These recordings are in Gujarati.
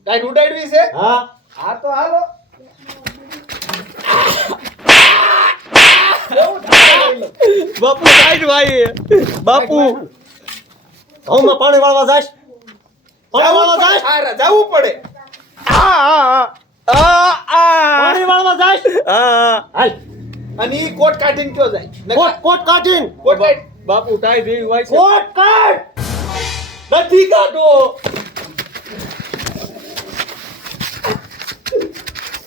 ટાઈટ ઉડાડવી છે? હા હા તો હાલો. બાપુ ટાઈટ ભાઈ બાપુ ઘઉંમાં પાણી વાળવા જાશ પાણી વાળવા જાશ હારા જાવું પડે. પાણી વાળવા જાશ હાલ અને ઈ કોટ કાઢીને કયો જાય? કોટ કોટ કાઢીન કોટ કાઢ. બાપુ ટાઈટ એવી હોય છે. કોટ કાઢ નથી કાઢો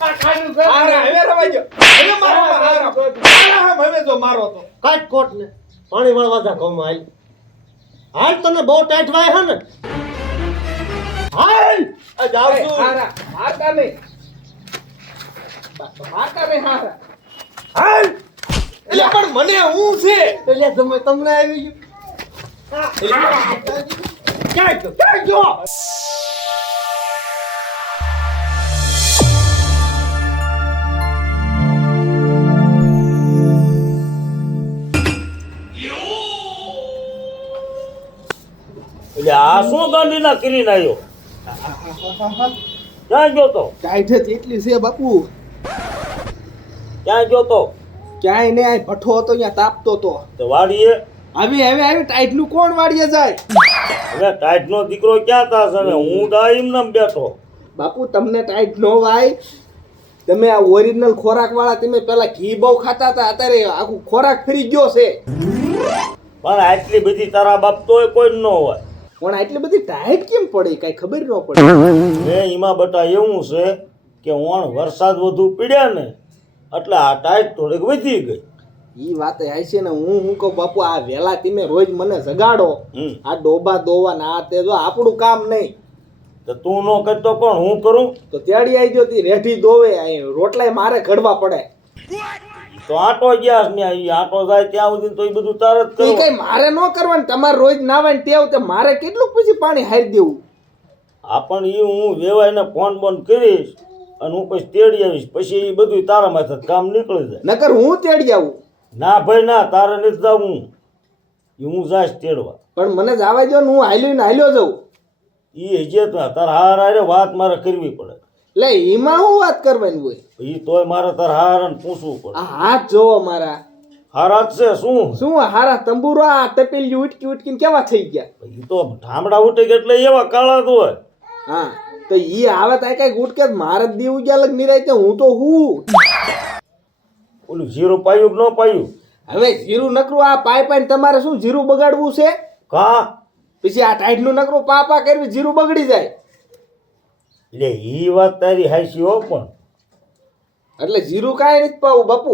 હારા હવે રવાઈ ગયો. હવે મારો હારા. હારા હવે જો મારો તો. કાઢ કોટ ને પાણી વાળવા જા ઘઉંમાં હાલ હાલ તને બહુ ટાઈટ વાય હે ને હાલ આ જાવ એ, છું હારા મારતા નહીં. મારતા નહીં હારા. હાલ એટલે પણ મને હું છે. એટલે તમે તમને આવી ગયું ક્યાં જો એટલે આ શું ગાંધીના કરીને આવ્યો ક્યાં ગયો તો ટાઈટ જ એટલી છે બાપુ. ક્યાં ગયો તો ક્યાંય ને આ ભઠ્ઠો હતો અહીંયા તાપતો તો. તો વાડીએ આવી ટાઈટ નું કોણ વાળીએ જાય? હવે ટાઈટ નો દીકરો ક્યાં થાશે ને હું ડાઈમ નામ બેઠો બાપુ તમને ટાઈટ નો વાય. તમે આ ઓરિજિનલ ખોરાક વાળા તમે પેલા ઘી બહુ ખાતા હતા, અત્યારે આખું ખોરાક ફરી ગયો છે. પણ આટલી બધી તારા બાપ તોય કોઈ ન હોય પણ આટલી બધી ટાઈટ કેમ પડે કઈ ખબર ન પડે. ને એમાં બટા એવું છે કે ઓણ વરસાદ વધુ પીડ્યા ને એટલે આ ટાઈટ થોડીક વધી ગઈ ઈ વાત આય છે ને. હું કહું બાપુ આ વેલા તમે રોજ મને જગાડો. આ ડોબા દોવા ના તે જો આપણું કામ નહીં તો તું નો કરતો કોણ હું કરું તો તેડી આવી ગયો તી રેઠી દોવે રોટલાય મારે ઘડવા પડે. તો આટો ગયા ને ઈ આટો જાય ત્યાં સુધી તો એ બધું તાર જ એ કરું કઈ મારે ન કરવાનું. તમારે રોજ નાવાની ટેવ તે મારે કેટલું પછી પાણી હારી દેવું? આપણ ઈ હું વેવાઈને ફોન બોન કરીશ અને હું પછી તેડી આવીશ પછી એ બધું તારા માથે કામ નીકળી જાય નકર હું તેડી આવું. ના ભાઈ ના તારે નથી જવું ઈ હું જાઈશ તેડવા પણ મને જવા દો ને હું હાલ્યો જાઉં. ઈ હજે તો તારા હાર હારે વાત મારે કરવી પડે લે એમાં હું વાત કરવાની હોય? ઈ તોય મારે તારા હારાને પૂછવું પડે આ હાથ જોવો મારા. હારા જ છે શું શું હારા તંબુરો આ તપેલી ઉટકી ઉટકીને કેવા થઈ ગયા? ઈ તો ઠામડા ઉઠે કે એટલે એવા કાળા જ હોય હા તો ઈ આવે તો કઈ ઉટકે મારે જ દીવું ગયા લગ નિરાય હું તો હું ઓલું જીરું પાયું કે ન પાયું હવે જીરું નકરું આ પાઈ તમારે શું જીરું બગાડવું છે? કા પછી આ ટાઈટ નું નકરું પા કરવી જીરું બગડી જાય. એટલે ઈ વાત તારી હાચી હો પણ એટલે જીરું કાંઈ નથી પાવું બાપુ.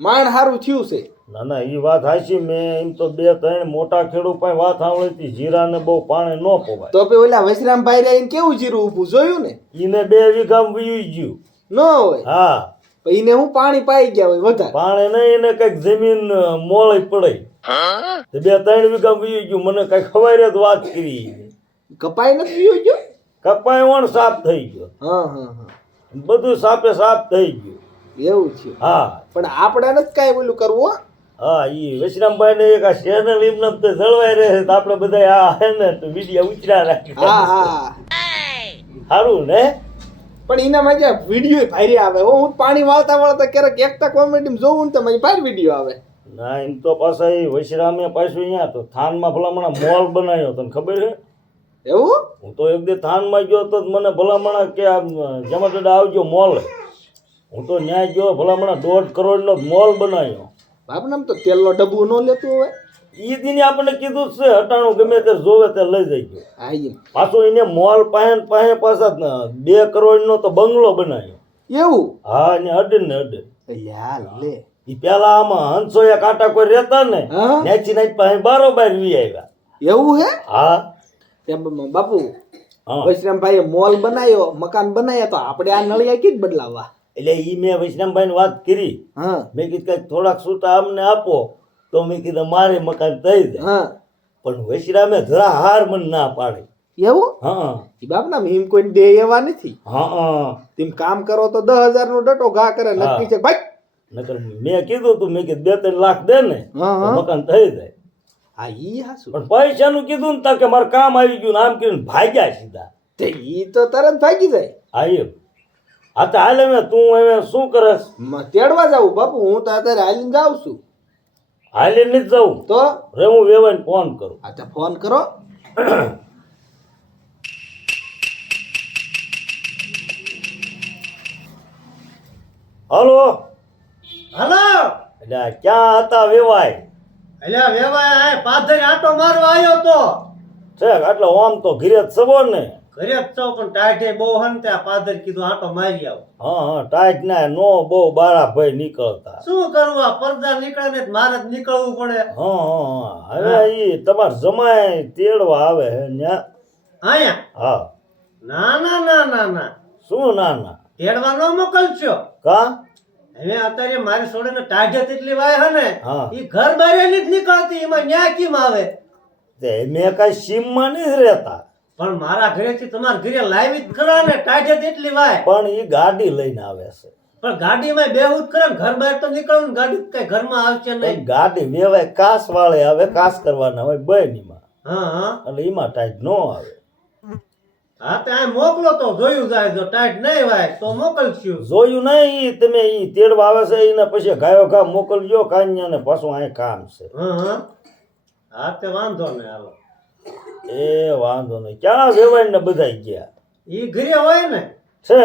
માંડ હારું થયું છે. ના ના ઈ વાત હાચી મેં એમ તો 2-3 મોટા ખેડૂત પાસે વાત સાંભળી હતી જીરાને બહુ પાણી ન પોવાય તો પે ઓલા વૈશ્રામભાઈ રહીને કેવું જીરું ઊભું જોયું ને? ઈને 2 વીઘામાં વીયું ગયું ન હોય હા પણ ઈને હું પાણી પાઈ ગયા હોય વધારે. પાણી નહીં એને કઈક જમીન મોળી પડી 2-3 વીઘામાં વીયું ગયું મને કઈ ખબર જ વાત કરી કપાઈ નથી પીવું ગયો? કપાય વણ સાફ થઈ ગયો હા બધું સાપે સાફ થઈ ગયું એવું છે. હા પણ આપણે નથી કાંઈ ઓલું કરવું હો. હા ઈ વૈશ્રામભાઈ ને એક આ ચેનલ એમને તો જળવાઈ રહે તો આપણે બધા આ હે ને તો વિડિયો ઉચરા રાખી હા સારું ને પણ એના માં વિડીયો ભારી આવે હો. હું પાણી વાળતા ક્યારેક એકતા કોમેડી જોઉં ને તો મારી ભારી વિડીયો આવે. ના એમ તો પાછા એ વૈશ્રામે પાછું અહીંયા તો થાનમાં ભલામણા મોલ બનાવ્યો તને ખબર છે એવું? હું તો એક દી થાનમાં ગયો તો મને ભલામણા કે આ જમાદાર આવજો મોલ હું તો ન્યાય ગયો ભલામણા 1.5 કરોડનો મોલ બનાવ્યો બાપનામ તો તેલનો ડબ્બો ન લેતું હોય. ઈ દીને આપણને કીધું જ છે હટાણું ગમે તે જોવે તે લઈ જઈજો હા એમ પાછું એને મોલ પાસે પાછા 2 કરોડનો તો બંગલો બનાવ્યો એવું? હા ને અડે ને અડે યાર લે. ઈ પેલા આમાં હંસોયા કાંટા કોઈ રહેતા ને હા? નેચી પાસે બારોબાર વી આવ્યા એવું હે? હા બાપુ હા વૈશ્રામભાઈએ મોલ બનાવ્યો મકાન બનાવ્યા તો આપણે આ નળિયા કીધ બદલાવા? એટલે ઈ મેં વૈષ્ણવભાઈ ની વાત કરી હા મેં કીધું કઈક થોડાક છૂટા અમને આપો તો મેં કીધું મારે મકાન થઈ જાય હા પણ વૈશ્રામે જરા હાર મને ના પાડે એવું? હા ઈ બાપના એમ કોઈ દે એવા નથી. હા તેમ કામ કરો તો 10,000 નો ડટો ઘા કરે નક્કી છે ભાઈ. નકર મેં કીધું તું મેં કીધું 2-3 લાખ દે ને હા, તો હા. મકાન થઈ જાય હા ઈ હાસુ. પણ પૈસાનું કીધું ને તા કે મારે કામ આવી ગયું ને આમ કરીને ભાગ્યા સીધા તે ઈ તો તરત ભાગી જાય. હા એમ. હા તો હાલ હવે તું હવે શું કરસ? તેડવા જાવું બાપુ, હું તો અત્યારે હાલીને જાઉં છું. હાલી નથી જવું તો રે, હું વેવાઈને ફોન કરું. આ તો ફોન કરો. હલો. હલો એટલે આ ક્યાં હતા વેવાય? અલ્યા વેવાય આ પાથરી આટો મારવા આવ્યો તો. છે એટલે ઓમ તો ઘીરે જ સબો ને. ઘરે જ છો પણ ટાઢે બહુ હન ત્યાં પાદર કીધું આટો મારી આવો. હા હા, ટાઈટ ના નો બહુ બારા ભાઈ નીકળતા. શું કરવું આ પડદા નીકળે ને મારે જ નીકળવું પડે. હા હા, હવે ઈ તમાર જમાય તેડવા આવે હે ન્યા. અહીંયા હા. ના ના ના ના ના શું ના ના? તેડવા ન મોકલશો. કા? હવે અત્યારે મારી છોડીને ટાઢે તેટલી વાય હે ને હા. ઈ ઘર બહાર જ નીકળતી, એમાં ન્યા કેમ આવે? તે મેં કઈ સીમમાં નહીં રહેતા, પણ મારા ઘરેથી તમારા ઘરે લાવી જ ખરા ને ટાઢે તેટલી વાય. પણ ઈ ગાડી લઈને આવે છે. પણ ગાડીમાં બેહું જ કરે ને, ઘર બહાર તો નીકળવું ને, ગાડી કઈ ઘરમાં આવશે પણ નહીં. ગાડી વેવાય કાસ વાળે આવે, કાસ કરવાના હોય બનીમાં, હા હા એટલે એમાં ટાઈટ નો આવે. હા તે આ મોકલો તો જોયું જાય, જો ટાઈટ નહીં વાય તો મોકલશું. જોયું નહીં ઈ તમે ઈ તેડવા આવે છે એને પછી ગાયો ઘા મોકલજો કાન્યા ને પાછું અહીં કામ છે. હા હા હા તે વાંધો નહીં હાલો. એ વાંધો નહીં. ક્યાં વેવાય ને બધાય ગયા ઈ ઘરે હોય ને છે?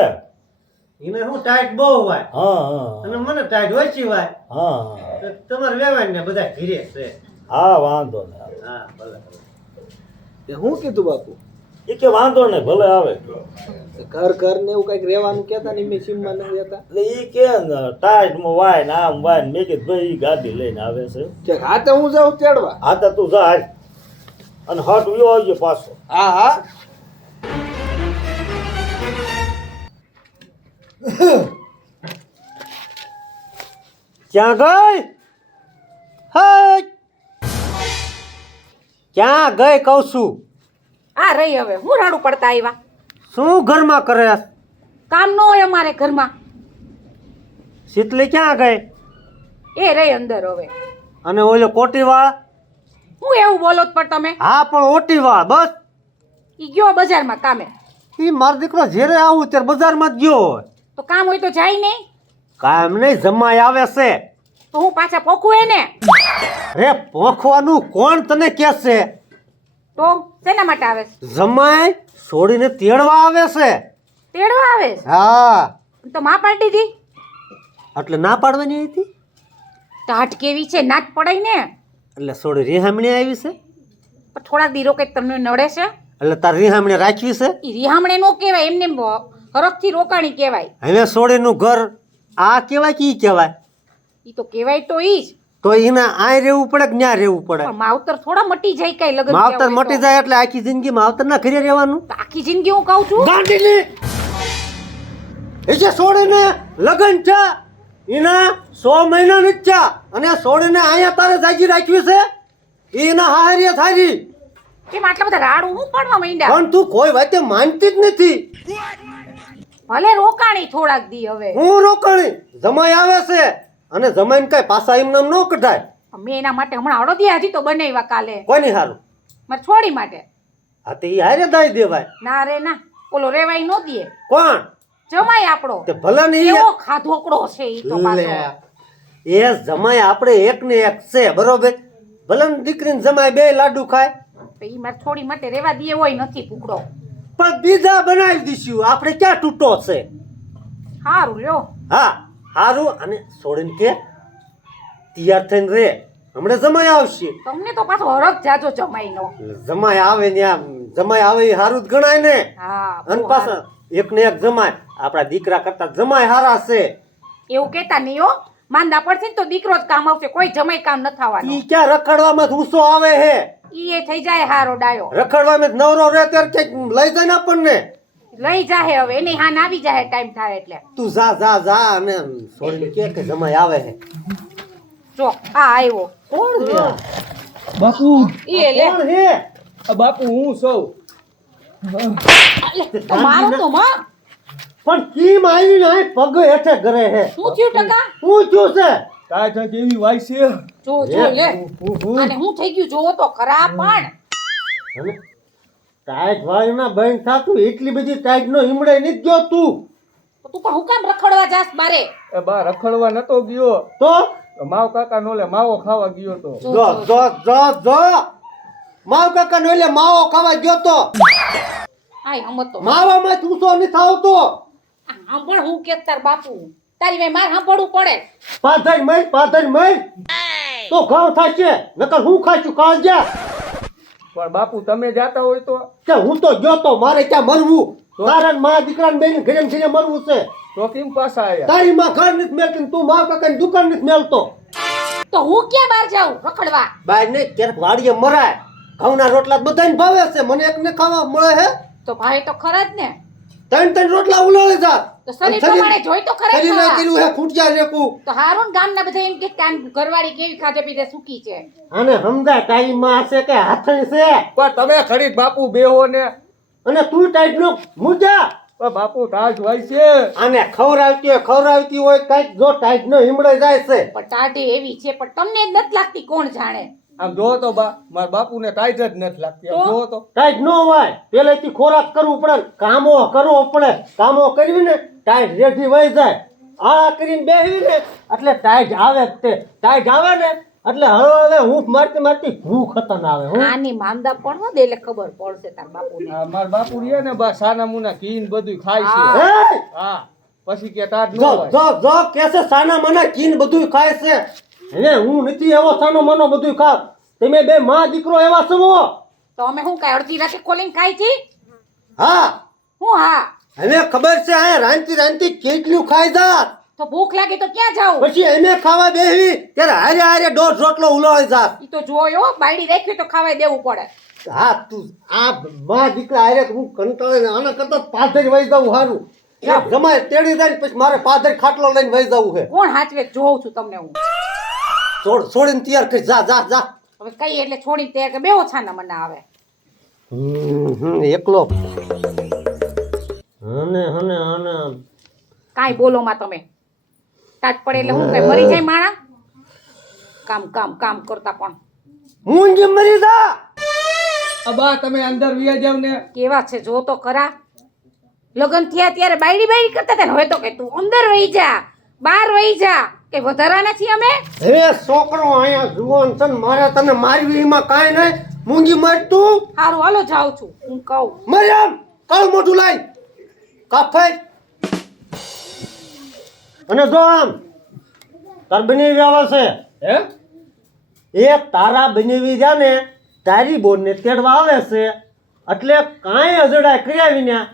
એને હું ટાઈટ બહુ વાય હા હા અને મને ટાઈટ ઓછી વાય. હા હા તો તમારે વેવાય ને બધા ઘરે છે. હા, વાંધો નહીં. હા ભલે ભલે. તે હું કીધું બાપુ? એ કે વાંધો નહીં, ભલે આવે. ઘર ઘર ને એવું કઈક રહેવાનું કેતા ને મેં સીમમાં નથી રહેતા. એટલે ઈ કે ને ટાઈટમાં વાય ને આમ વાય ને, મેં કીધું ભાઈ ઈ ગાડી લઈને આવે છે. ઠીક, હા તો હું જાઉં તેડવા. હા તો તું જા હાલ. અને હટ વ્યો આવજો પાછો. હા હા. ક્યાં ગઈ? હા ક્યાં ગઈ કહું છું? આ રહી હવે હું રાડું પડતા આવ્યા. શું ઘરમાં કરે? કામ ન હોય અમારે ઘરમાં. શીતલી ક્યાં ગઈ? એ રહી અંદર હવે. અને ઓલો કોટીવાળ? હું એવું બોલો જ પણ તમે? હા પણ ઓટીવાળ બસ. ઈ ગયો બજારમાં કામે. ઈ મારો દીકરો જ્યારે આવું ત્યારે બજારમાં જ ગયો હોય. તો કામ હોય તો જાય નહીં. કામ નહીં, જમાઈ આવે છે. તો હું પાછા પોખું એને. રે પોખવાનું કોણ તને કહે છે? તો શેના માટે આવે છે? જમાઈ છોડીને તેડવા આવે છે. તેડવા આવે છે? હા તો માં પાડી દી. એટલે ના પાડવાની હતી? ટાઢ કેવી છે, નાક પડાય ને. એટલે છોડી રીહામણી આવી છે. પણ થોડાક દીરો કંઈક તમને નડે છે. એટલે તાર રીહામણી રાખવી છે. ઈ રિહામણે નો કહેવાય, એમને હરખથી રોકાણી કહેવાય. હવે છોડીનું ઘર આ કહેવાય કે ઈ કહેવાય? ઈ તો કહેવાય તો ઈ જ. તો એને આય રહેવું પડે કે ન્યા રહેવું પડે? પણ માવતર થોડા મટી જાય કઈ લગન થયા માવતર હોય તો. મટી જાય એટલે આખી જિંદગી માવતર ના ઘરે રહેવાનું? તો આખી જિંદગી હું કહું છું. ગાંડીની એ જે છોડીને લગન છે એના 100 મહિના નથી થયા અને છોડીને અહીંયા તારે જાગી રાખવી છે. એના હારીએ થારી. કેમ આટલા બધા રાડું હું પડવા માંડ્યા? પણ તું કોઈ વાતે માનતી જ નથી. ભલે રોકાણી થોડાક દી હવે. હું રોકાણી જમાઈ આવે છે અને જમાઈને કઈ પાછા એમને ન કઢાય. મેં એના માટે હમણાં અડદિયા હજી તો બનાવ્યા કાલે. કોની હારું? મારે છોડી માટે. હા તે ઈ હારે દાઈ દેવાય. ના રે ના, ઓલો રેવાય નો દે. કોણ? જમાય આપણો. તે ભલે ને એવો ખાધોકડો છે ઈ તો પાછો. એ જમાઈ આપણે એક ને એક છે બરોબર. ભલે ને દીકરીને જમાઈ બે લાડુ ખાય તો ઈ મારે છોડી માટે રેવા દે હોય નથી કુકડો. પણ બીજા બનાવી દઈશું. આપણે ક્યાં તૂટો છે? હારું લ્યો. હા હારું. અને છોડીને કે તૈયાર થઈને રે, હમણાં જમાઈ આવશે. તમને તો પાછો હરખ જાજો જમાઈ નો. જમાઈ આવે ને જમાઈ આવે એ હારું જ ગણાય ને. હા અને બહુ પાછા એક ને એક જમાય આપણા દીકરા કરતા જમાય હારા છે. એવું કેતા નહીં હો. માંદા પડશે ને તો દીકરો જ કામ આવશે, કોઈ જમાઈ કામ ન થવાનું. ઈ ક્યાં રખડવામાં ઊંચો આવે હે? ઈ એ થઈ જાય હારો ડાયો. રખડવામાં જ નવરો રહે ત્યારે ક્યાંક લઈ જાય ને આપણને. લઈ જાહે હવે, એની હાન આવી જાય ટાઈમ થાય એટલે. તું જા જા જા અને છોડીને કે જમાઈ આવે હે. જો આ આવ્યો. કોણ છે? બાપુ ઈ લે. કોણ હે? આ બાપુ હું સૌ. તો મારો તો માં. પણ કેમ આવીને અહીં પગ હેઠે કરે હે? શું થયું ટકા? શું થયું છે? ટાટા કેવી વાય છે. જો જો લે. અને હું થઈ ગયું જોવો તો ખરા પણ. અને ટાઈટ વાળીના બંધ થાતું એટલી બધી ટાઈટ નો ઈમડે નથી ગયો તું. તો તું પણ હું કામ રખડવા જાસ બારે? એ બા રખડવા નતો ગયો, તો માવ કાકા નો લે માવો ખાવા ગયો તો. જો જો જો જો માવ કાકા નો એટલે માવો ખાવા ગયો તો. આય હમતો માવામાં ઊંચો નથી આવતો. સાંભળ હું કે તાર બાપુ તારી વે માર સાંભળવું પડે. પાધર મર તો ઘાવ થશે નકર હું ખાશું કાળજા. પણ બાપુ તમે જાતા હોય તો કે હું તો ગયો તો મારે ક્યાં મરવું. તારા ને મારા દીકરાને બેન ઘરે ને ઘરે મરવું છે. કેમ પાછા આયા? તારી માં ઘર નથી મેલતી ને તું મારા કાકાની દુકાન નથી મેલતો. તો હું ક્યાં બહાર જાઉં રખડવા? બાય ને ક્યારેક વાડીએ મરાય. ઘઉંના રોટલા બધાને ભાવે છે, મને એકને ખાવા મળે હે. તો ભાઈ તો ખરા જ ને. ત્રણ રોટલા ઉલાળી જા. તો શરીર પ્રમાણે જોઈ તો ખરા જ શરીરે ખાવા. કર્યું હે ખૂંટ્યા રેકું. તો હારું ને ગામના બધા એમ કે કાન ઘરવાળી કેવી ખાધે પીધે સુખી છે. આને સમજાય તારી માં હશે કે હાથણી છે. પણ તમે ખરીદ બાપુ બેહો ને. અને તું ટાઈટ નો મુજા. પણ બાપુ તાજ હોય છે. આને ખવરાવતી હોય કઈક જો ટાઈટ નો હિમડે જાય છે. પણ ટાઢી એવી છે પણ તમને જ નથી લાગતી કોણ જાણે. આમ જો તો બા મારા બાપુ ને ટાઈટ જ નથી લાગતી. આમ જો તો ટાઈટ નો હોય પેલેથી ખોરાક કરવું પડે, કામો કરવો પડે. કામો કરવી ને ટાઈટ રેઠી વહી જાય. આ કરીને બેહવી ને એટલે ટાઈટ આવે જ તે. ટાઈટ આવે ને એટલે હવે હૂંફ મારતી ભૂખ ખતમ આવે. હું આની માંદા પણ ન દે એટલે ખબર પડશે તાર બાપુને. આ મારા બાપુ રે ને બા સાના મુના કીન બધું ખાય છે. હે! હા પછી કે તાજ ન જો હોય. જો જો કેસે સાના મના કીન બધું ખાય છે. હવે હું નથી એવો સાનો મનો બધું ખાવ. તમે બે માં દીકરો એવા સમો. તો અમે શું કાંઈ અડધી રાતે ખોલીને ખાઈ છી? હા હું હા હવે ખબર છે આ રાંતી કેટલું ખાઈ જા. તો ભૂખ લાગે તો ક્યાં જાઉં? પછી એને ખાવા બેહવી ત્યારે હારે દોઢ રોટલો ઉલાવી જા. ઈ તો જોયો બાયડી રાખ્યું તો ખાવાય દેવું પડે. હા તું આ માં દીકરા હારે હું કંટાળે ને આના કરતા પાધર વહી જવું સારું. જમાય તેડી જાય પછી મારે પાધર ખાટલો લઈને વહી જવું છે. કોણ હાચવે જોઉં છું તમને હું. છોડીને તૈયાર કરી જા જા જા. હવે કઈ એટલે છોડી તે કે બેવો છાના મને આવે. એકલો હને કાંઈ બોલો માં તમે. ટાટ પડે એટલે હું કઈ મરી જાય માણા? કામ કરતા પણ હું જે મરી જા. બા તમે અંદર વિયા જાવ ને. કેવા છે જો તો ખરા. લગ્ન થયા ત્યારે બાયડી કરતા હતા ને હવે તો કે તું અંદર વહી જા, બહાર વહી જા. કે વધારાના છીએ અમે? હવે છોકરો અહીંયા જુવાન છે ને મારે તને મારવી એમાં કાંઈ નહીં. મૂંગી માર તું. હારું હાલો જાઉં છું હું કહું. મરિયમ કાળ મોઢું લાઈ કાફાઈ. અને જો આમ તાર બનેવી આવે છે. હે એ તારા બનેવી જા ને તારી બોન ને તેડવા આવે છે એટલે કાંઈ અજડાય કર્યા વિના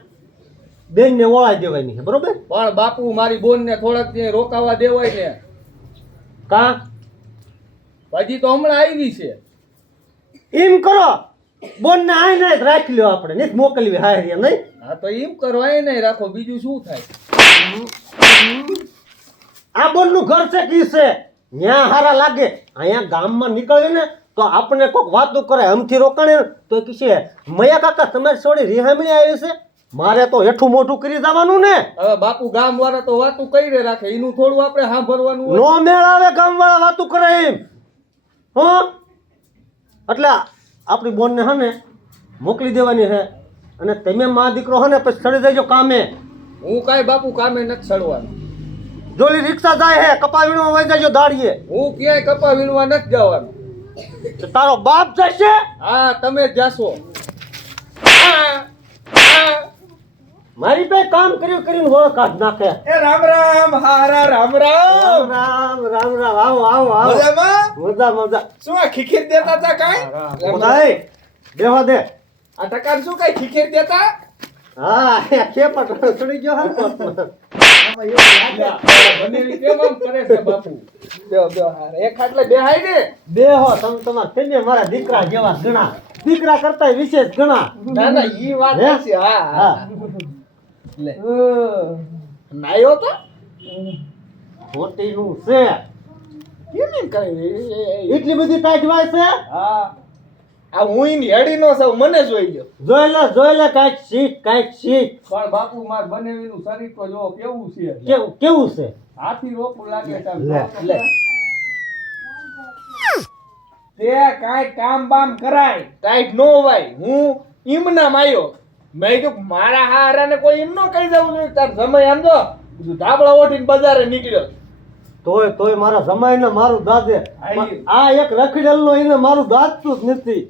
બેન ને ઓળાઈ દેવાની છે. બરોબર? પણ બાપુ મારી બોન ને થોડાક દી રોકાવા દેવાય ને. કા હજી તો હમણાં આવી છે. એમ કરો બોન ને આઈ નહીં રાખી લ્યો આપણે નહીં મોકલવી હારી નહીં. હા તો એમ કરવાય નહીં રાખો બીજું શું થાય. આ બોન નું ઘર છે કી છે ન્યા હારા લાગે. અહીંયા ગામમાં નીકળે ને તો આપણે કોઈક વાતો કરે હમથી રોકાણે તો કીશે મયા કાકા તમારી છોડી રિહામણી આવી છે. મારે તો હેઠું મોઢું કરી જવાનું ને. હવે બાપુ ગામ વાળા તો વાતું કરી રાખે એનું થોડું આપણે સાંભળવાનું હોય. નો મેળ આવે ગામ વાળા વાતું કરે એમ. એટલે આપણી બોન ને હે ને મોકલી દેવાની છે અને તમે માં દીકરો હે ને પછી ચડી જજો કામે. હું કાંઈ બાપુ કામે નથી ચડવાનું. જોલી રિક્ષા જાય હે કપા વીણવા વહી જજો દાડીએ. હું ક્યાંય કપા વીણવા નથી જવાનું. તો તારો બાપ જશે. હા તમે જ જાશો. મારી પાસે કામ કરીને વળ કાઢ નાખે. એ રામ રામ હારા રામ રામ. રામ આવો આવો મજામાં? મજા શું આ ખીખીર દેતા હતા કાંઈ? બધાય બેહવા દે. આ ટકા શું કાંઈ ખીખીર દેતા? હા ખેપટ ચડી ગયો હા. બનેવી કેમ આમ કરે છે બાપુ? બેહો હારે એક ખાટલે બેહાય ને. બેહો તમે તમાર કેને મારા દીકરા જેવા ગણા. દીકરા કરતા વિશેષ ગણા. ના ના ઈ વાત હે? છે. હા હા લે નાયો તો ખોટી નું છે. કેમ એમ કરે? એટલી બધી ટાઈટ વાય છે. હા આ હું ઈની હેડી નો સૌ મને જોઈ લ્યો. જોઈ લે કાંઈક શીખ. પણ બાપુ માર બનેવીનું શરીર તો જો કેવું છે. કેવું છે? હાથી રોપું લાગે છે. લે. તે કાંઈ કામ બામ કરાય ટાઈટ નો હોય. હું ઈમના માયો મેં કીધું મારા હારાને કોઈ એમ ન કહી જવું જોઈએ તાર સમય આમ જો બીજું ધાબળા ઓઠીને બજારે નીકળ્યો તોય મારા જમાઈ ને મારું દાદે આ એક રખડેલ નો એને મારું દાદતું જ નથી.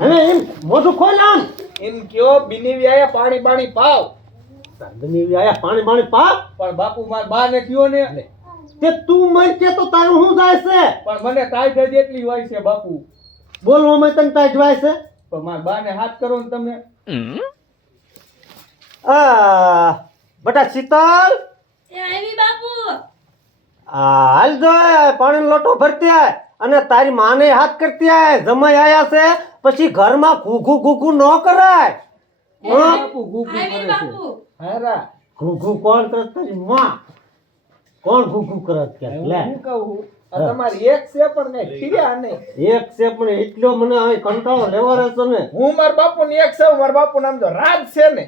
હવે એમ મોઢું ખોલ આમ એમ કયો બિનેવી આયા પાણી પાણી પાવ ધંધની આયા પાણી પાણી પા. પણ બાપુ માર બા ને કયો ને તે તું મર કે તો તારું શું જાય છે? પણ મને ટાઈટ જ એટલી હોય છે બાપુ બોલવામાં તને ટાઈટ વાય છે? પણ માર બા ને હાથ કરો ને તમે બટા શીતલ એ આવી બાપુ. હાલ જો પાણી લોટો ભરતી આય અને તારી માને હાથ કરતી આય. જમાઈ આયા છે પછી ઘરમાં ઘૂઘું ઘૂઘું ન કરાય. બાપુ ગુગુ કરે આવી છે બાપુ. હારા ઘૂઘું કોણ કરે? તારી માં. કોણ ઘૂઘું કરે કે લે હું કહું આ તમારી એક છે પણ કઈ ખીર્યા નહીં એક છે પણ એટલો મને અહીં કંટાળો લેવા રહેતો ને. હું માર બાપુ ની એક છું માર બાપુ નામ તો રાજ છે ને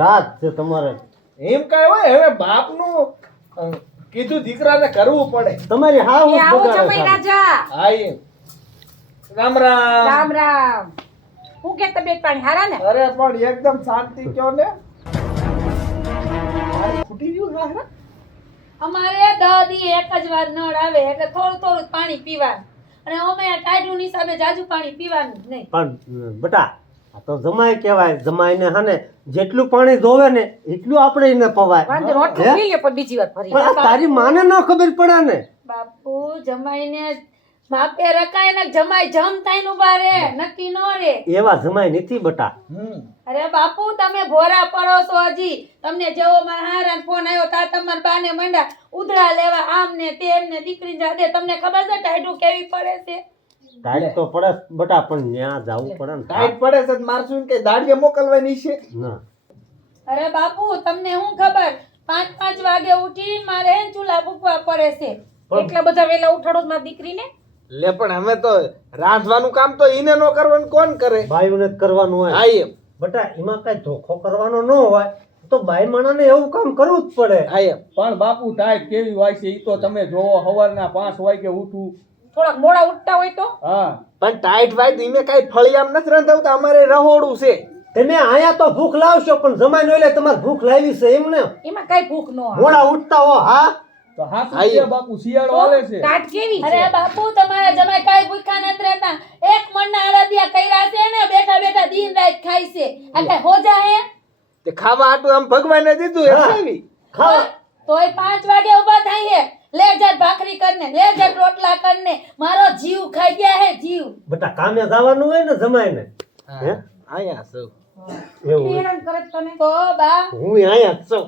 રાત છે તમારે. એમ કઈ હોય હવે બાપ નું કીધું દીકરાને કરવું પડે તમારી હા એ આવો જમાઈ રાજા. હા એમ રામ રામ રામ રામ. હું કે તબિયત પાણી હારા ને? અરે પણ એકદમ શાંતિ કયો ને મારી ફૂટી ગયું હારા અમારે 10 દી એક જ વાર નળ આવે એટલે થોડું થોડું જ પાણી પીવાનું અને અમે આ ટાઈડું ની સામે જાજુ પાણી પીવાનું જ નહીં. પણ બટા આ તો જમાઈ કહેવાય. જમાઈને હાને જેટલું પાણી જોવે ને એટલું આપણે એને પવાય. વાંધો નહીં, રોટલો પી લે પણ બીજી વાર ફરી. પણ આ તારી માને ન ખબર પડે ને. બાપુ જમાઈને માપે રકાય ને જમાઈ જમતાય નું બારે નક્કી નો રે. એવા જમાઈ નથી બટા. અરે બાપુ તમે ભોરા પડો છો હજી. તમને જેવો મારા હારાનો ફોન આવ્યો તા તમારા બાને મંડા ઉધડા લેવા આમ ને તેમ ને દીકરી જાદે. તમને ખબર છે ટાઈડું કેવી પડે છે? ટાઈટ તો પડે જ બટા પણ ન્યા જાવું પડે ને. ટાઈટ પડે છે મારશું કે દાડીએ મોકલવાની છે ના અરે બાપુ તમને શું ખબર 5 વાગે ઉઠી મારે ચૂલા ફૂકવા પડે છે. એટલા બધા વેલા ઉઠાડો જ મારી દીકરીને. લે પણ અમે તો રાંધવાનું કામ તો ઈને નો કરવાનું કોણ કરે બાયુને જ કરવાનું હોય. હા એમ બટા એમાં કઈ ધોખો કરવાનો ન હોય તો બાઈ માણાને એવું કામ કરવું જ પડે. હા એમ પણ બાપુ ટાઈટ કેવી હોય છે ઈ તો તમે જોવો સવારના 5 વાગે ઉઠું. થોડાક મોડા ઉઠતા હોય તો હા પણ ટાઈટ વાય ઈને કઈ ફળિયામ નથી રંધાવતા અમારે રહોડું છે તમે આયા તો ભૂખ લાવશો પણ જમાઈ નો એટલે તમારે ભૂખ લાવી છે એમ ને. એમાં કઈ ભૂખ ન આવે. મોડા ઉઠતા હો. હા તો હાસુ છે બાપુ શિયાળો હાલે છે. ટાટ કેવી છે? અરે બાપુ તમારા જમાઈ કાઈ ભૂખ્યા નથી રહેતા. એક મણના અડદિયા કર્યા છે ને બેઠા બેઠા દિન રાત ખાય છે. આ કઈ હોજા હે? તે ખાવા હાટું આમ ભગવાને દીધું એટલે ખાવા તોય 5 વાગે ઊભા થાય હે. લે જટ ભાખરી કરને, લે જટ રોટલા કરને. મારો જીવ ખાઈ ગયા હે જીવ. બટા કામે જવાનું હોય ને જમાઈને. હે આયા સૌ એવું હેરાન કરે છે તને. તો બા હું આયા જ છું.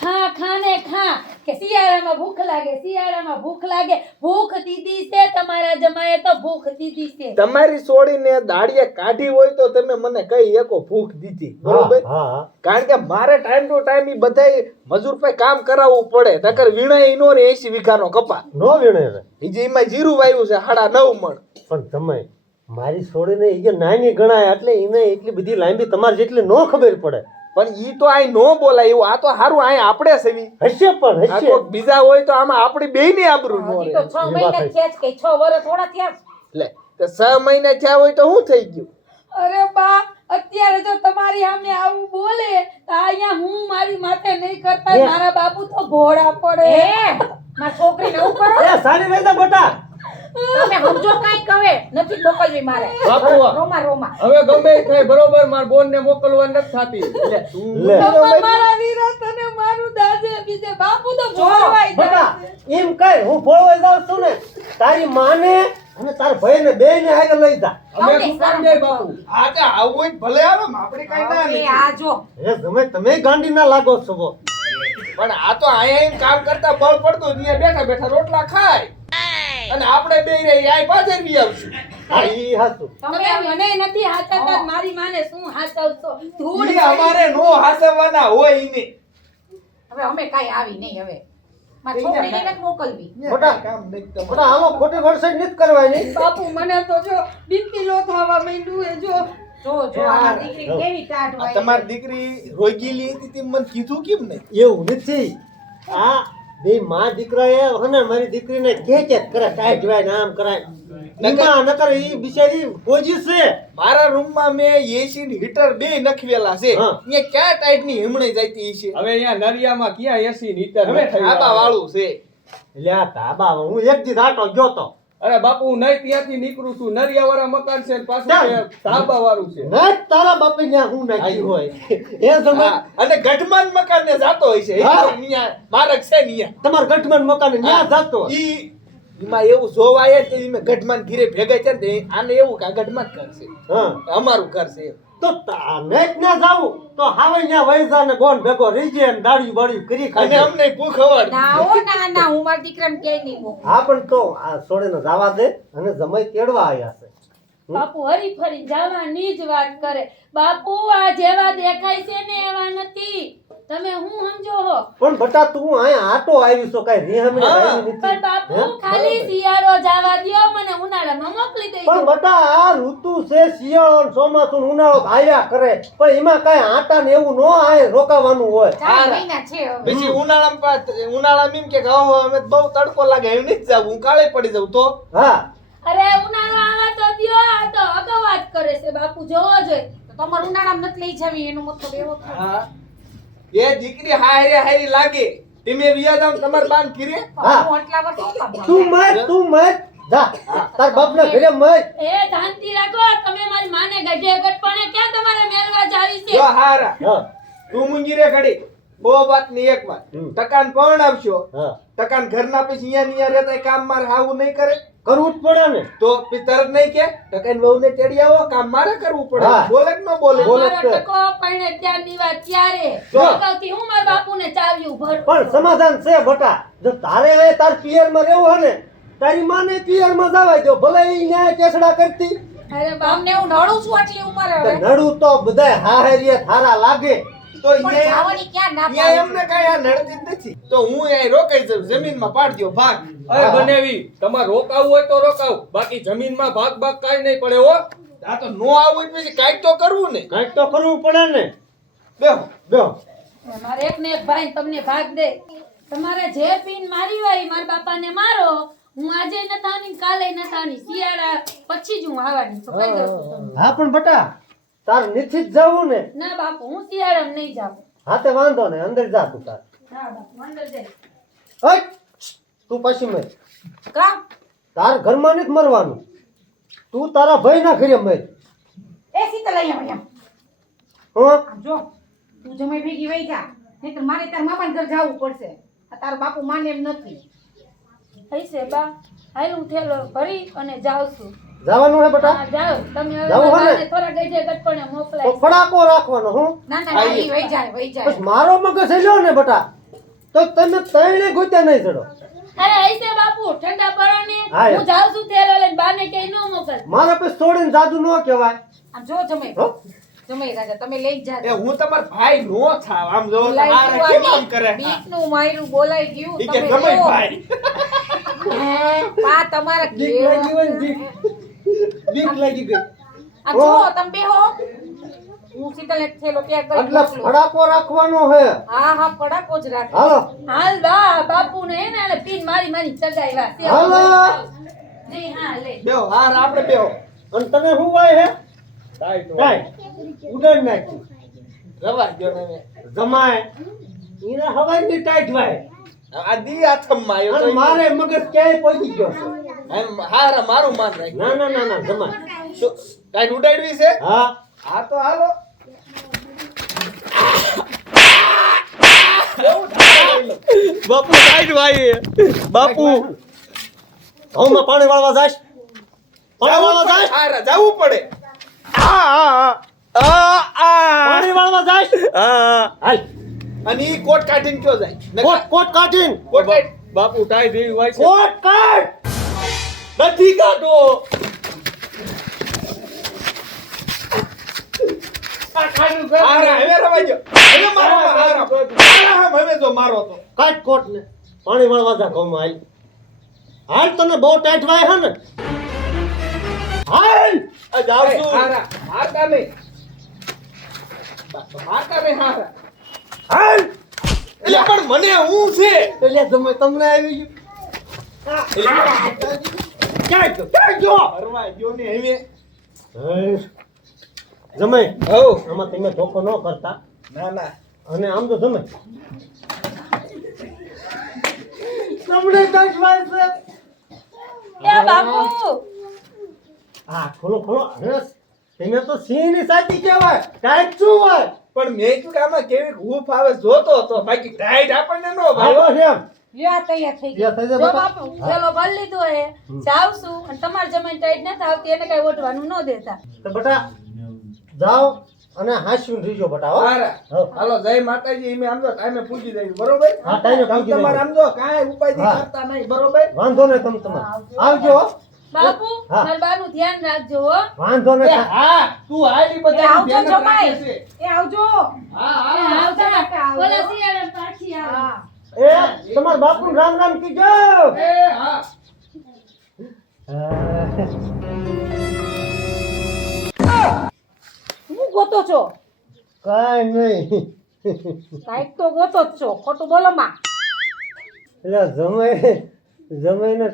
ખા ખાને ખા કે શિયાળામાં ભૂખ લાગે, શિયાળામાં ભૂખ લાગે. ભૂખ દીધી છે તમારા જમાએ તો ભૂખ દીધી છે. તમારી છોડીને દાડીએ કાઢી હોય તો તમે મને કઈ એકો ભૂખ દીધી બરોબર હા હા કારણ કે મારે ટાઈમ ટુ ટાઈમ ઈ બધાય મજૂર પાસે કામ કરાવવું પડે નકર વીણાય નો રે 80 વીઘાનો કપા નો વીણે રે. ઈ જે એમાં જીરું વાવ્યું છે 9.5 મણ પણ જમાઈ મારી છોડીને ઈ જે નાની ગણાય એટલે એને એટલી બધી લાંબી તમારી જેટલી નો ખબર પડે. પણ ઈ તો આય નો બોલાય એવું આ તો હારું આય આપણે સેવી હશે પણ આ હશે. કોક બીજા હોય તો આમાં આપણી બેયની આબરૂ નો હજી રહે તો 6 મહિના જ થયા છે કે 6 વર્ષ થોડા થયા છે. લે તો 6 મહિના થયા હોય તો શું થઈ ગયું અરે બા અત્યારે જો તમારી સામે આવું બોલે તો અહીંયા હું મારી માથે નહીં કરતા. મારા બાપુ તો ભોળા પડે. એ મારી છોકરીને એવું કરો. એ સારી રહી જા બટા. તમે સમજો કાંઈક હવે નથી મોકલવી મારે. બાપુ રોમા રોમા. હવે ગમે ઈ થાય બરોબર માર બોન ને મોકલવા નથી થાતી. લે પપ્પા મારા વીરા તને મારું દાદે બીજે બાપુ તો ભોળવાઈ બટા જાય. એમ કર હું ફોળવાઈ જાઉં છું ને તારી માને અને તારા ભાઈને બેયને આગળ લઈ જા. અમે શું કામ જાય બાપુ? આ કે આવું હોય તો ભલે આવે આપણે કઈ ના એ નથી આ જો એ તમે ગાંડી ના લાગો છો બો. પણ આ તો આયા એમ કામ કરતા બળ પડતું ત્યાં બેઠા બેઠા રોટલા ખાય અને આપણે બે રહી આય પાછળ બી આવશું હા ઈ હાચું. તમે મને નથી હાચવતા મારી માને શું હાચવશો? ધૂળ ઈ અમારે નો હાસવાના હોય ઈને હવે અમે કાંઈ આવી નહીં હવે મારી છોકરીને નથી મોકલવી. બટા કામ નહીં તમારે. બટા આમાં ખોટી વરસાદ નથી કરવાની. બાપુ મને તો જો બીપી લો થવા માંડ્યું એ જો. જો જો આ દીકરી કેવી ટાટ આ હોય. તમારી દીકરી રોગીલી હતી તે મને કીધું કેમ નહીં એવું નથી. આ બે માં દીકરા એ અને મારી દીકરીને કે કરે ટાઈટ વાય ને આમ કરાય નકર ઈ બિચારી પોજી છે. મારા રૂમમાં મેં એસી ની હીટર બે નખવેલા છે. હા. અહીંયા ક્યાં ટાઈટ ની હિમણી જાતી છે. હવે અહીંયા નરિયામાં ક્યાં એસી નીતર હવે ધાબા વાળું છે. એટલે આ ધાબા હું એક દી રાટો ગયો તો અરે બાપુ હું નહીં ત્યાંથી નીકળું છું નરિયાવાળા મકાન છે ને પાછું ચાલ. તે ધાબા વાળું છે. ના તારા બાપે ત્યાં હું નાખી હોય એ સમય હા, અને ગઢમાન મકાન ને જાતો હોય છે. હા. અહીંયા મારક છે ને અહીંયા. તમાર ગઠમન મકાન ન્યા જાતો હોય. ઈમાં એવું જોવાય જ કે ઈમે ગઢમાન ઘીરે ભેગા છે ને તે આને એવું કે આ ગઢમાન ઘર છે. હા અમારું ઘર છે. તો નેટ ના જાવું તો હાવે ન્યા વૈસા ને બોન ભેગો રહી જાય ને દાડી બાડી કરી અને ખાય. અમને ભૂખ હવાડ. ના હો ના ના હું મારા દીકરાને ક્યાંય નહીં મોકલું. હા પણ તો આ છોડીને જવા દે અને જમાઈ તેડવા આવ્યા છે. બાપુ હરી ફરી જવાની જ વાત કરે. બાપુ આ જેવા દેખાય છે ને એવા નથી. તમે હું સમજો હો. પણ બટા તું અહીંયા આટો આવી છો કઈ રીહમને હા. આવી નથી. પણ બાપુ હે? ખાલી શિયાળો જવા દ્યો મને ઉનાળામાં મોકલી પણ દેજો. બટા આ ઋતુ છે શિયાળો ને ચોમાસું ને ઉનાળો તો આવ્યા કરે પણ એમાં કઈ આટા ને એવું નો આય રોકાવાનું હોય. 4 મહિના છે હવે. પછી ઉનાળામાં એમ કે હવે અમે બહુ તડકો લાગે એમ નથી જાવું. હું કાળે પડી જાઉં તો. હા અરે ઉનાળો આવા તો દ્યો. આ તો અગવાજ કરે છે બાપુ જોવો જોઈએ. તો તમારે ઉનાળામાં નથી લઈ જવી એનો મતલબ એવો થયો. હા. એ દીકરી હારી લાગે. તમે વિયા જાવ તમાર બાન ઘીરે. હા. હું આટલા વર્ષ નહોતા તું મત જા તાર બાપના ઘરે મત. એ શાંતિ રાખો. તમે મારી માને ગઢે ગઢપણે ક્યાં તમારે મેલવા જાવી છે? જો હારા. હા તું મુંગીરે ઘડી. બહુ વાત ની એક વાત. હમ. ટકાન પણ આવશો. હા ટકાન ઘરના પછી અહીંયા રહેતા કામ મારે હાવું નહીં કરે. કરવું જ પડે ને. તો તરત નહીં કે ટકાન વહુ ને તેડી આવો કામ મારે કરવું પડે. હા. બોલે કે ન બોલે. બોલે. અમારો ટકો પરણે ત્યારની વાત ત્યારે. જો. અગાઉથી હું મારા બાપુને ચાવ્યું ભરું. પણ સમાધાન છે બટા જો તારે હવે તાર પિયરમાં રહેવું હોય ને તારી માને પિયરમાં જવાય દો ભલે ઈ ન્યાય કેસડા કરતી. અરે બાપ અમને હું નડું છું આટલી ઉંમરે તો હવે. નડું તો બધાય હાહેરીએ થારા લાગે. તો પણ અહીંયા જવાની ક્યાં ના અહીંયા પાડી? એમને કઈ આ નડતી જ નથી. તો હું અહીં રોકાઈ જાઉં. જમીનમાં પાડજો ભાગ. અરે બનેવી તમારે રોકાવું હોય તો રોકાવ બાકી જમીનમાં ભાગ કાઈ નહીં પડે હો. આ તો નો આવું પછી કાંઈક તો કરવું ને. કંઈક તો કરવું પડે ને. બેહો. બેહો મારે એક ને એક ભાઈ તમને ભાગ દે. તમારે જે પીન મારી હોય ઈ મારા બાપાને મારો. હું આજે ન થાની ને કાલે ન થાની. શિયાળા પછી જ હું આવવાની છું. કહી દઉં છું તમને. હા પણ બટા તાર નિશ્ચિત જવું ને. ના બાપુ હું શિયાળામાં નહીં જાઉં. હા તે વાંધો ને અંદર જા તું તાર. હા બાપુ અંદર જઈ. હટ! તું પછી મર. કા? તાર ઘરમાં નથી મરવાનું તું તારા ભાઈ ના ઘરે મર. એ શીતલ અહીંયા અહીંયા. હો આમ જો તું જમાઈ ભેગી વઈ જા નહીંતર મારે તાર મામાને ઘર જવું પડશે. આ તારો બાપુ માને એમ નથી. હૈસે બા હાલ હું થેલો ભરી અને જાઉં છું. જવાનું હે બટા. હા જાઓ. તમે હવે જાવું હે ને? બાને થોડા ગજે ગટપણે તો મોકલાય. ફડાકો રાખવાનો હું. ના ના ના ઈ વઈ જાય વઈ જાય. બસ મારો મગજ હેલ્યો ને બટા તો તમે ત્રણે ગોત્યા નહીં ચડો. અરે હૈસે બાપુ ઠંડા પડો ને. હા, હું જાઉં છું થેલો લઈને બાને ક્યાંય ન મોકલ. મારા પછી છોડીને જાદુ ન કહેવાય. આમ જો જમાઈ હો જમાઈ રાજા તમે લઈ જ એ જા. હું તમાર ભાઈ નો થાવ. આમ જો બોલાઈ તમારે કેમ આમ કરે. બીકનું માયરું બોલાઈ ગયું. ઈ કે તમે જમાઈ રહો. ભાઈ. પા તમારા બીક લાગી હોય ને બીક લાગી ગઈ. આ જો તમે બેહો. હું શીતલને થેલો પેક કરી એટલે મોકલું. ફડાકો રાખવાનો હે. હા હા પડાકો જ રાખ. હાલો હાલ બા બાપુ ને હે ને આને પીન મારી મારી ચગાવ્યા. હાલો. જી હા લે. બેહો. હાર આપણે બેહો. અને તને શું વાય હે ટાઈટ હોય. કાઈ ઉડાડ નાખ્યું રવા ગયો ને હવે. જમાય ઈને હવાઈ ની ટાઈટ વાય. આ દી આથમમાં આવ્યો અને તો મારે મગજ ક્યાંય પહોંચી ગયો છે. એમ હારા મારું માન રાખ. ના ના ના ના જમાય. શું કાંઈ ઉડાડવી છે? હા હા તો હાલો. બાપુ સાઈડ ભાઈ. બાપુ ઘઉંમાં પાણી વાળવા જાશ. પાણી વાળવા જાશ. હારા જવું પડે. પાણી વાળવા જાશ. હાલ અને ઈ કોટ કાઢીને કયો જાય. કોટ કોટ કાઢીને કોટ કાઢ. બાપુ ટાઈટ એવી હોય છે. કોટ કાઢ. નથી કાઢો. હારા હવે રવા ગયો. હવે મારો હારા. હારા હવે જો મારો તો. કાઢ કોટ ને પાણી વાળવા જા ઘઉંમાં હાલ. હાલ તને બહુ ટાઈટ વાય હે ને. હાલ આ જાવ છું. હારા મારતા નહીં. મારતા નહીં હારા. હાલ એટલે પણ મને હું છે એટલે તમે તમને આવી ગયું ક્યાં જો ફરવા ગયો ને હવે જમાઈ હો આમાં તમે ધોકો ન કરતા ના ના અને આમ તો જમાઈ તમને ટાઈટ વાળશે એ બાપુ હા ખોલો ખોલો હસ તમે તો સિંહની સાચી કહેવાય ટાઈટ શું હોય પણ મેં કીધું કે આમાં કેવી હૂફ આવે જોતો તો બાકી ટાઈટ આપણને નો ભાવે ભાગો છે એમ લ્યો આ તૈયાર થઈ યા થઈ જો જાય બાપુ પેલો ભર લીધો હે જાવશું અને તમારે જમાઈને ટાઈટ નથી આવતી એને કઈ ઓઢવાનું ન દેતા તો બેટા જાઓ અને હાસ્યું રીજો બેટા હો હારા હો. હાલો જય માતાજી અમે આમ તો ટાઈમે પૂછી દઈએ બરોબર હા, ટાઈમે તમે પૂછી તમારે દઈએ. આમ જો કાંઈ ઉપાધિ હા. કરતા નહીં બરોબર વાંધો નહીં તમે તમારે આવજો હો. બાપુ હા. મારા બાનું ધ્યાન રાખજો હો વાંધો એ નહીં હા તું આલી એ બધા આવજો જમાઈ એ આવજો હા એ હા આવતા આવજો. ઓલા શિયાળે પાછી આવે હા એ તમારા બાપુ રામ રામ કીજો એ હા હું ગોતો છો કાંઈ નહીં કાંઈક તો ગોતો જ છો ખોટું બોલો માં એટલે જમાઈને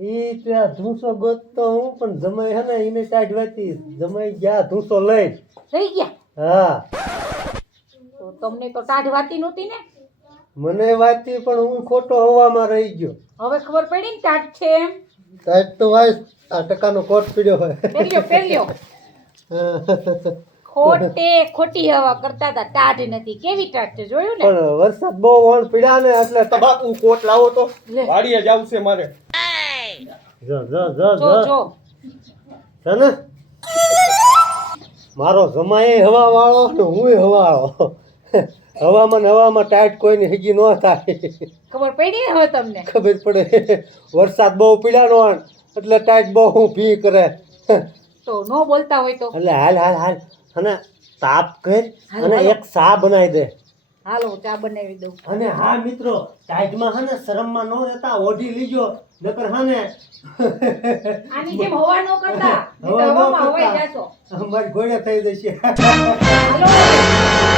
ઈ ત્યાં ધૂસો ગોતતો હું પણ જમાઈ હે ને એને ટાઈટ વાતી જમાઈ ગયા ધૂસો લઈ થઈ ગયા હા તો તમને તો ટાઢ વાતી નહોતી ને મને વાતી પણ હું ખોટો હવામાં રહી ગયો હવે ખબર પડી ને ટાઢ છે એમ ટાઈટ તો વાઈસ આ ટકાનો કોટ પીડ્યો હોય પેલ્યો ખોટે ખોટી હવા કરતા હતા ટાઢ નથી કેવી ટાઢ છે જોયું ને પણ વરસાદ બહુ વણ પીડ્યા ને એટલે બાપુ કોટ લાવો તો લે વાડીએ જાવું છે મારે જો જો જો છે ને મારો જમાઈ હવા વાળો ને હું હવા વાળો હવામાં ટાઈટ કોઈની હગી ન થાય ખબર પડી ને હવે તમને ખબર પડે વરસાદ બહુ પીડાનો એટલે ટાઈટ બહુ ભી કરે તો નો બોલતા હોય તો એટલે હાલ હાલ હાલ અને તાપ કર હાલો, અને હાલો. એક સા બનાવી દે હાલો ચા બનાવી દઉં અને હા મિત્રો ટાઈટમાં હે ને શરમમાં ન રહેતા ઓઢી લીજો નકર હા ને આની જેમ હવા નો કરતા નહીં તો હવા ન હવામાં કરતા. હવાઈ જાશો અમારી ઘોડે થઈ જશે હાલો